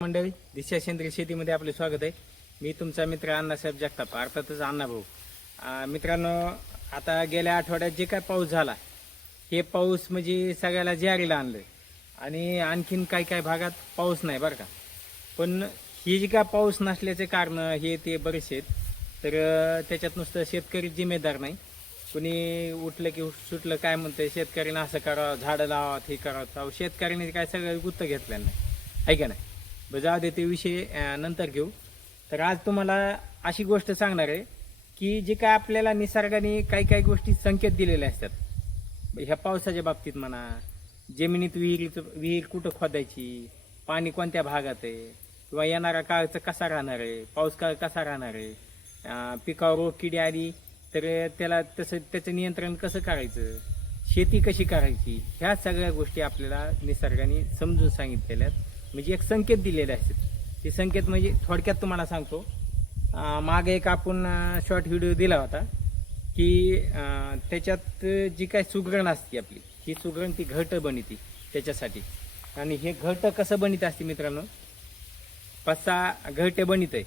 मंडळी दिशा सेंद्रिय शेतीमध्ये आपले स्वागत आहे. मी तुमचा मित्र अण्णासाहेब जगताप अर्थातच अण्णाभाऊ भाऊ. मित्रांनो आता गेल्या आठवड्यात जे काय पाऊस झाला हे पाऊस म्हणजे सगळ्याला जारीला आणलं आणि आणखीन काही काही भागात पाऊस नाही बरं का. पण ही जी काय पाऊस नसल्याचे कारण हे ते बरेचसे आहेत. तर त्याच्यात नुसतं शेतकरी जिम्मेदार नाही. कुणी उठलं की सुटलं काय म्हणतंय शेतकऱ्यानं असं करावं झाडं लावा हे करावं. अहो, शेतकऱ्याने काय सगळं गुत्त घेतलेलं नाही. आहे का नाही? बरं जाऊ दे ते विषय अं, नंतर घेऊ. तर आज तुम्हाला अशी गोष्ट सांगणार आहे की जे काय आपल्याला निसर्गाने काही काही गोष्टी संकेत दिलेल्या असतात. ह्या पावसाच्या बाबतीत म्हणा जमिनीत विहीर विहीर कुठं खोदायची पाणी कोणत्या भागात आहे किंवा येणारा काळचं कसा राहणार आहे पाऊस काळ कसा राहणार आहे अं, पिकावर रोग किडी आली तर त्याला तसं त्याचं नियंत्रण कसं करायचं शेती कशी करायची ह्या सगळ्या गोष्टी आपल्याला निसर्गाने समजून सांगितलेल्या आहेत. म्हणजे एक संकेत दिलेले असतात ते संकेत म्हणजे थोडक्यात तुम्हाला सांगतो. मागे एक आपण शॉर्ट व्हिडिओ दिला होता की त्याच्यात जी काय सुगरण असते आपली ही सुगरण ती घट बनिती त्याच्यासाठी. आणि हे घट कसं बनित असते मित्रांनो? पाच सहा घरटे बनित आहे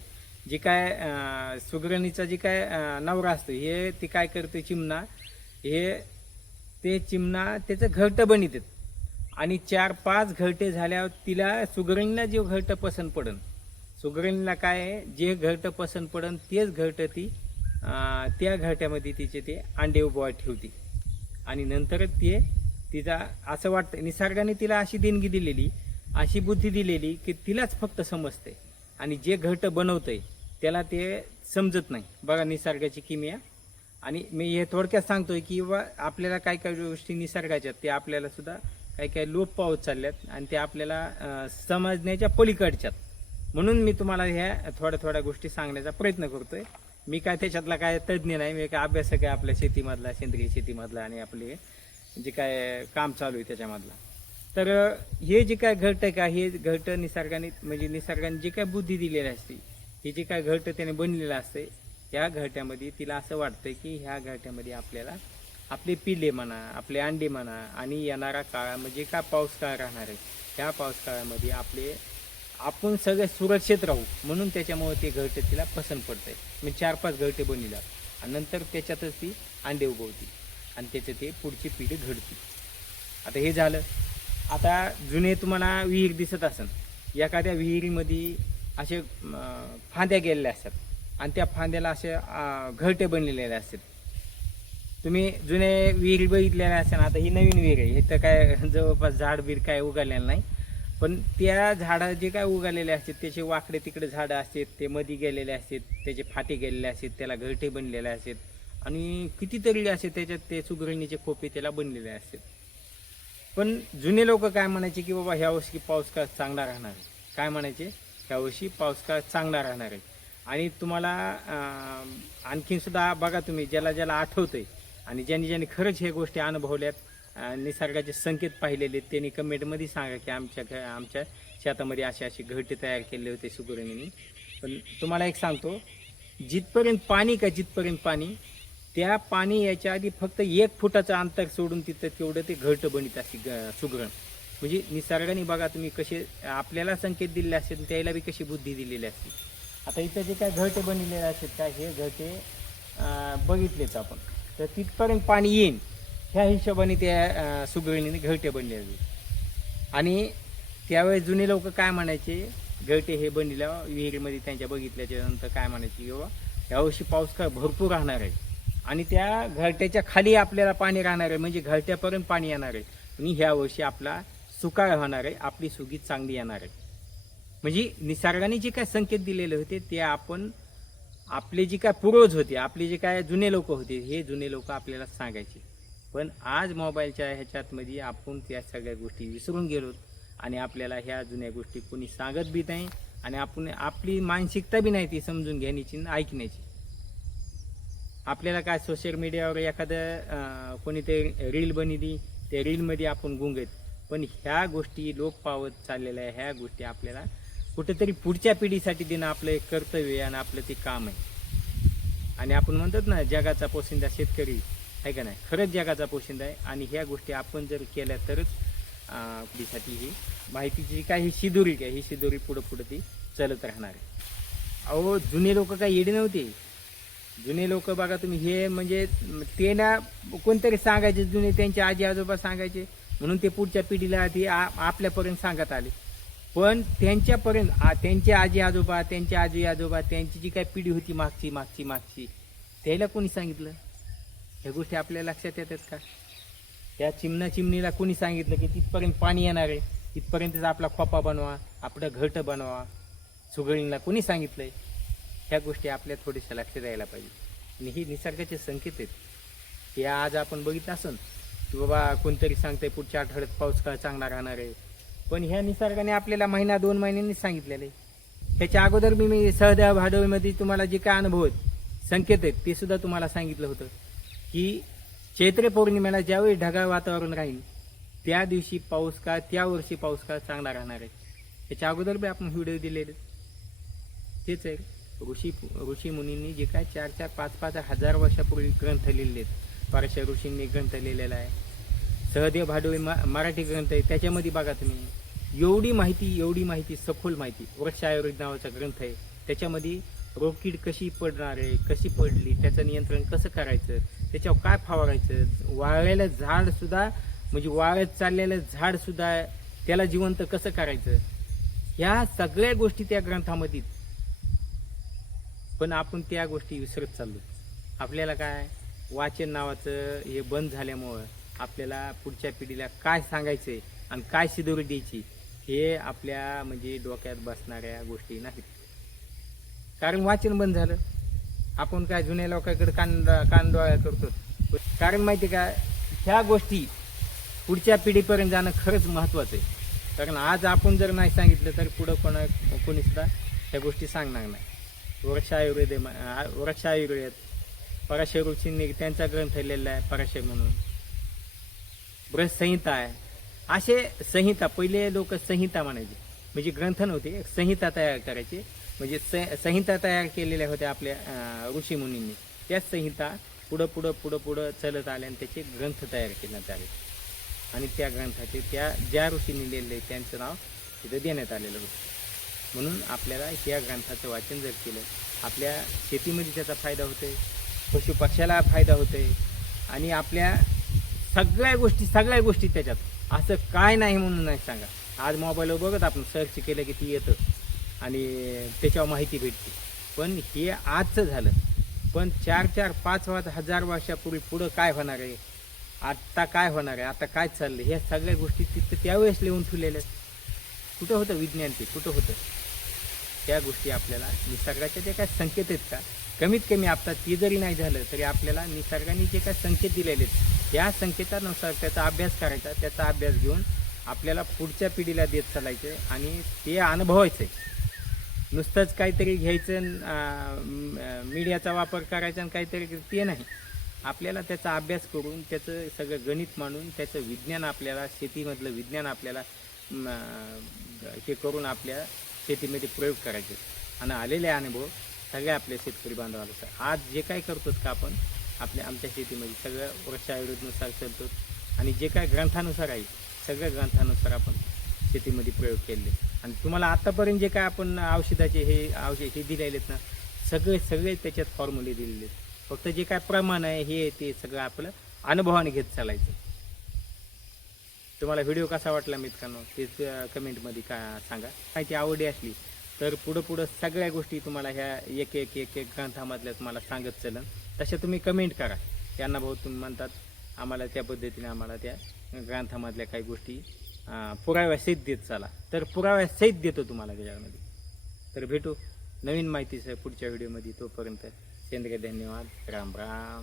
जी काय सुगरणीचा जी काय नवरा असतो हे ती काय करते चिमणा? हे ते चिमणा त्याचं घरटं बनित. आहेत आणि चार पाच घरटे झाल्यावर तिला सुगरणीला जे घरटं पसंत पडन. सुगरणीला काय जे घरटं पसंत पडन तेच घरटं ती त्या घरट्यामध्ये तिचे ते अंडे उभवा ठेवते. आणि नंतर ते तिचा असं वाटतं निसर्गाने तिला अशी देणगी दिलेली अशी बुद्धी दिलेली की तिलाच फक्त समजते. आणि जे घट बनवतंय त्याला ते समजत नाही. बघा निसर्गाची किमिया. आणि मी हे थोडक्यात सांगतोय की बा आपल्याला काय काय गोष्टी निसर्गाच्या आहेत, ते आपल्याला सुद्धा काही काही लोप पावत चालल्यात आणि ते आपल्याला समजण्याच्या पलीकडच्यात. म्हणून मी तुम्हाला ह्या थोड्या थोड्या गोष्टी सांगण्याचा प्रयत्न करतोय. मी काय त्याच्यातला काय तज्ज्ञ नाही मी काय अभ्यासक आहे आपल्या शेतीमधला सेंद्रिय शेतीमधला आणि आपले जे काय काम चालू आहे त्याच्यामधला. तर हे जे काय घट आहे का हे घट निसर्गाने म्हणजे निसर्गाने जे काय बुद्धी दिलेली असते हे जे काय घट त्याने बनलेलं असते ह्या घरट्यामध्ये तिला असं वाटतं की ह्या घरट्यामध्ये आपल्याला आपले पिले म्हणा आपले अंडे म्हणा आणि येणारा काळामध्ये म्हणजे काय पाऊस काळ राहणार आहे? त्या पाऊस काळामध्ये आपले आपण सगळे सुरक्षित राहू. म्हणून त्याच्यामुळे ते घरटे तिला पसंत पडतंय. मी चार पाच घरटे बनविला. आणि नंतर त्याच्यातच ती अंडे उगवती. आणि त्याच्यात ते पुढची पिढी घडती. आता हे झालं. आता जुने तुम्हाला विहीर दिसत असन. एखाद्या विहिरीमध्ये असे फांद्या गेलेल्या असतात. आणि त्या फांद्याला असे घरटे बनलेले असतात. तुम्ही जुने विहीर बघितलेल्या असेल आता ही नवीन विहीर आहे. हे तर काय जवळपास झाड बीर काय उगालेलं नाही. पण त्या झाडं जे काय उगालेले असतात त्याचे वाकडे तिकडे झाडं असतात ते मधी गेलेले असतात त्याचे फाटे गेलेले असतात त्याला घरटे बनलेले असतात आणि कितीतरी असे त्याच्यात ते सुगरणीचे खोपे त्याला बनलेले असतात पण जुने लोक काय म्हणायचे की बाबा ह्या वर्षी पाऊस चांगला राहणार आहे? काय म्हणायचे? ह्या वर्षी पाऊस चांगला राहणार आहे? आणि तुम्हाला आणखीन सुद्धा बघा तुम्ही ज्याला ज्याला आठवतंय आणि ज्यांनी ज्यांनी खरंच हे गोष्टी अनुभवल्यात निसर्गाचे संकेत पाहिलेले आहेत, त्यांनी कमेंटमध्ये सांगा की आमच्या घ आमच्या शेतामध्ये असे असे घरटे तयार केले होते सुगरणीने. पण तुम्हाला एक सांगतो जिथपर्यंत पाणी का जिथपर्यंत पाणी त्या पाणी याच्या आधी फक्त एक फुटाचं अंतर सोडून तिथं तेवढं ते घरटं बनित असे ग- सुगरण. म्हणजे निसर्गाने बघा तुम्ही कसे आपल्याला संकेत दिलेले असतील त्याला बी कशी बुद्धी दिलेली असते. आता इथं जे काय घरटे बनलेले असतात काय हे घरटे बघितलेच आपण. तर तिथपर्यंत पाणी येईन. ह्या हिशोबाने त्या सुगवणीने घरटे बनले आणि त्यावेळेस जुने लोक काय म्हणायचे घरटे हे बनलेल्या विहिरीमध्ये त्यांच्या बघितल्याच्या नंतर काय म्हणायचे किंवा यावर्षी पाऊस काय भरपूर राहणार आहे. आणि त्या घरट्याच्या खाली आपल्याला पाणी राहणार आहे म्हणजे घरट्यापर्यंत पाणी येणार आहे. आणि ह्या वर्षी आपला सुकाळ होणार आहे आपली सुगीत चांगली येणार आहे. म्हणजे निसर्गाने जे काय संकेत दिलेले होते ते आपण आपले जी काय पूर्वज होते आपले जे काय जुने लोक होते हे जुने लोक आपल्याला सांगायचे. पण आज मोबाईलच्या ह्याच्यात मध्ये आपण त्या सगळ्या गोष्टी विसरून गेलो आणि आपल्याला ह्या जुन्या गोष्टी कोणी सांगत बी नाही आणि आपण आपली मानसिकता बी नाही ती समजून घेण्याची ऐकण्याची. आपल्याला काय सोशल मीडियावर एखादं कोणी कोणीतरी रील बनिली त्या रीलमध्ये आपण गुंगत. पण ह्या गोष्टी लोक पावत चाललेल्या ह्या गोष्टी आपल्याला कुठेतरी पुढच्या पिढीसाठी देणं आपलं एक कर्तव्य आहे आणि आपलं ते काम आहे. आणि आपण म्हणतात ना जगाचा पोशिंदा शेतकरी आहे का नाही? खरंच जगाचा पोशिंदा आहे. आणि ह्या गोष्टी आपण जर केल्या तरच पिढीसाठी ही माहितीची काही काय ही शिदोरी काय ही शिदोरी पुढं पुढं ती चालत राहणार आहे. अहो जुने लोक काय येडे नव्हते. जुने लोक बघा तुम्ही हे म्हणजे ते ना कोणतरी सांगायचे जुने त्यांचे आजी आजोबा सांगायचे. म्हणून ते पुढच्या पिढीला ते आ- आपल्यापर्यंत सांगत आले. पण त्यांच्यापर्यंत आ- त्यांचे आजी आजोबा त्यांचे आजी आजोबा त्यांची जी काय पिढी होती मागची मागची मागची त्याला कोणी सांगितलं? ह्या गोष्टी आपल्या लक्षात येतात का? त्या चिमना चिमणीला कोणी सांगितलं की तिथपर्यंत पाणी येणार आहे तिथपर्यंतच आपला खोपा बनवा आपलं घट बनवा? सुगळींना कोणी सांगितलंय? ह्या गोष्टी आपल्या थोड्याशा लक्ष द्यायला पाहिजे. आणि हे निसर्गाचे संकेत आहेत. हे आज आपण बघितलं असन की बाबा कोणतरी सांगतंय पुढच्या आठवड्यात पाऊस काळ चांगला राहणार आहे. पण ह्या निसर्गाने आपल्याला महिना दोन महिन्यांनी सांगितलेलं. आहे ह्याच्या अगोदर मी मी सहदेव भाडोळीमध्ये तुम्हाला जे काय अनुभव आहेत संकेत आहेत ते सुद्धा तुम्हाला सांगितलं होतं. की चैत्र पौर्णिमेला ज्यावेळी ढगाळ वातावरण राहील त्या दिवशी पाऊस का त्या वर्षी पाऊस का चांगला राहणार आहे. त्याच्या अगोदर बी आपण व्हिडिओ दिलेले. तेच आहे. ऋषी ऋषी मुनींनी जे काय चार चार पाच पाच हजार वर्षापूर्वी ग्रंथ लिहिलेले आहेत पारशा ऋषींनी ग्रंथ लिहिलेला आहे. सहदेव भाडोळी मा मराठी ग्रंथ आहे. त्याच्यामध्ये बघा तुम्ही. एवढी माहिती एवढी माहिती सखोल माहिती. वृक्ष आयुर्वेद नावाचा ग्रंथ आहे. त्याच्यामध्ये रोगकीड कशी पडणार आहे कशी पडली त्याचं नियंत्रण कसं करायचं त्याच्यावर काय फवारायचं वाळलेलं झाडसुद्धा म्हणजे वाळत चाललेलं झाडसुद्धा त्याला जिवंत कसं करायचं? ह्या सगळ्या गोष्टी त्या ग्रंथामध्ये आहेत. पण आपण त्या गोष्टी विसरत चाललो. आपल्याला काय? वाचन नावाचं हे बंद झाल्यामुळं. आपल्याला पुढच्या पिढीला काय सांगायचं आहे आणि काय शिदोरी द्यायची हे आपल्या म्हणजे डोक्यात बसणाऱ्या गोष्टी नाहीत. कारण वाचन बंद झालं. आपण काय जुन्या लोकांकडे कान कानडोळ्या करतो कारण माहिती का ह्या गोष्टी पुढच्या पिढीपर्यंत जाणं खरंच महत्त्वाचं आहे. कारण आज आपण जर नाही सांगितलं तर पुढं कोणा कोणीसुद्धा ह्या गोष्टी सांगणार नाही. वृक्ष आयुर्वेद वृक्ष आयुर्वेद पराशय ऋषींनी त्यांचा ग्रंथ लिहिलेला आहे पराशय म्हणून. बृहत संहिता आहे. असे संहिता पहिले लोक संहिता म्हणायचे. म्हणजे ग्रंथ नव्हते एक संहिता तयार करायची. म्हणजे स- संहिता तयार केलेल्या होत्या आपल्या ऋषी ऋषीमुनींनी त्याच संहिता पुढं पुढं पुढं पुढं चलत आल्या आणि त्याचे ग्रंथ तयार करण्यात आले आणि त्या ग्रंथाचे त्या ज्या ऋषींनी लिहिले त्यांचं नाव तिथं देण्यात आलेलं होतं. म्हणून आपल्याला या ग्रंथाचं वाचन जर केलं आपल्या शेतीमध्ये त्याचा फायदा होतोय पशुपक्ष्याला फायदा होतोय. आणि आपल्या सगळ्या गोष्टी सगळ्या गोष्टी त्याच्यात. असं काय नाही म्हणून नाही सांगा. आज मोबाईलवर बघत आपण सर्च केलं की ती येतं. आणि त्याच्यावर माहिती भेटते. पण हे आजचं झालं. पण चार चार पाच पाच हजार वर्षापूर्वी पुढं काय होणार आहे? आत्ता काय होणार आहे? आता काय चाललं ह्या सगळ्या गोष्टी तिथं त्यावेळेस लिहून ठेवलेल्या आहेत. कुठं होतं विज्ञान ते? कुठं होतं? त्या गोष्टी आपल्याला निसर्गाच्या जे काय संकेत आहेत का? कमीत कमी आता ते जरी नाही झालं तरी आपल्याला निसर्गाने जे काय संकेत दिलेले आहेत त्या संकेतानुसार त्याचा अभ्यास करायचा त्याचा अभ्यास घेऊन आपल्याला पुढच्या पिढीला देत चालायचं आणि ते अनुभवायचं. आहे नुसतंच काहीतरी घ्यायचं मीडियाचा वापर करायचा आणि काहीतरी ते नाही. आपल्याला त्याचा अभ्यास करून त्याचं सगळं गणित मांडून त्याचं विज्ञान आपल्याला शेतीमधलं विज्ञान आपल्याला हे करून आपल्या शेतीमध्ये प्रयोग करायचे. आणि आलेले अनुभव सगळ्या आपल्या शेतकरी बांधवाला. आज जे काय करतोच का आपण आपल्या आमच्या शेतीमध्ये सगळं वृक्ष आयुर्वेदनुसार चालतो. आणि जे काय ग्रंथानुसार आहे सगळ्या ग्रंथानुसार आपण शेतीमध्ये प्रयोग केले. आणि तुम्हाला आत्तापर्यंत जे काय आपण औषधाचे हे औषध हे दिलेले आहेत ना सगळे सगळे त्याच्यात फॉर्म्युले दिलेले आहेत फक्त जे काय प्रमाण आहे हे ते सगळं आपलं अनुभवाने घेत चालायचं. तुम्हाला व्हिडिओ कसा वाटला मित्रांनो तेच कमेंटमध्ये का सांगा. माहिती आवडी असली तर पुढं पुढं सगळ्या गोष्टी तुम्हाला ह्या एक एक एक एक ग्रंथामधल्या तुम्हाला सांगत चलन. तशा तुम्ही कमेंट करा. त्यांना भाऊ तुम्ही म्हणतात आम्हाला त्या पद्धतीने आम्हाला त्या ग्रंथामधल्या काही गोष्टी पुराव्यासहित देत चला. तर पुराव्यासहित देतो तुम्हाला त्याच्यामध्ये. तर भेटू नवीन माहितीसह पुढच्या व्हिडिओमध्ये तोपर्यंत सेंद्रिय धन्यवाद. राम राम.